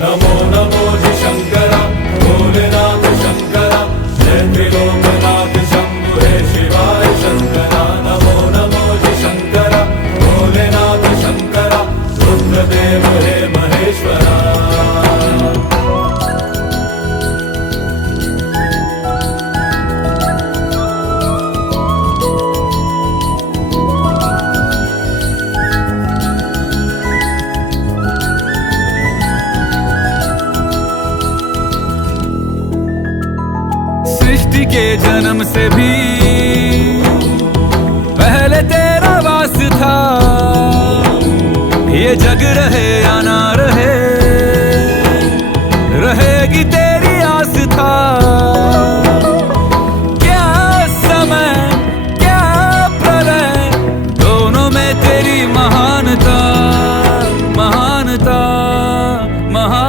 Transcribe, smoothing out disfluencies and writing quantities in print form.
नमो नमो जी शंकरा, भोलेनाथ शंकरा, जय त्रिलोकनाथ शंभु हे शिवाय शंकरा। नमो नमो जी शंकरा, भोलेनाथ शंकरा, रुद्रदेव हे महेश्वरा। सृष्टि के जन्म से भी पहले तेरा वास था, ये जग रहे या ना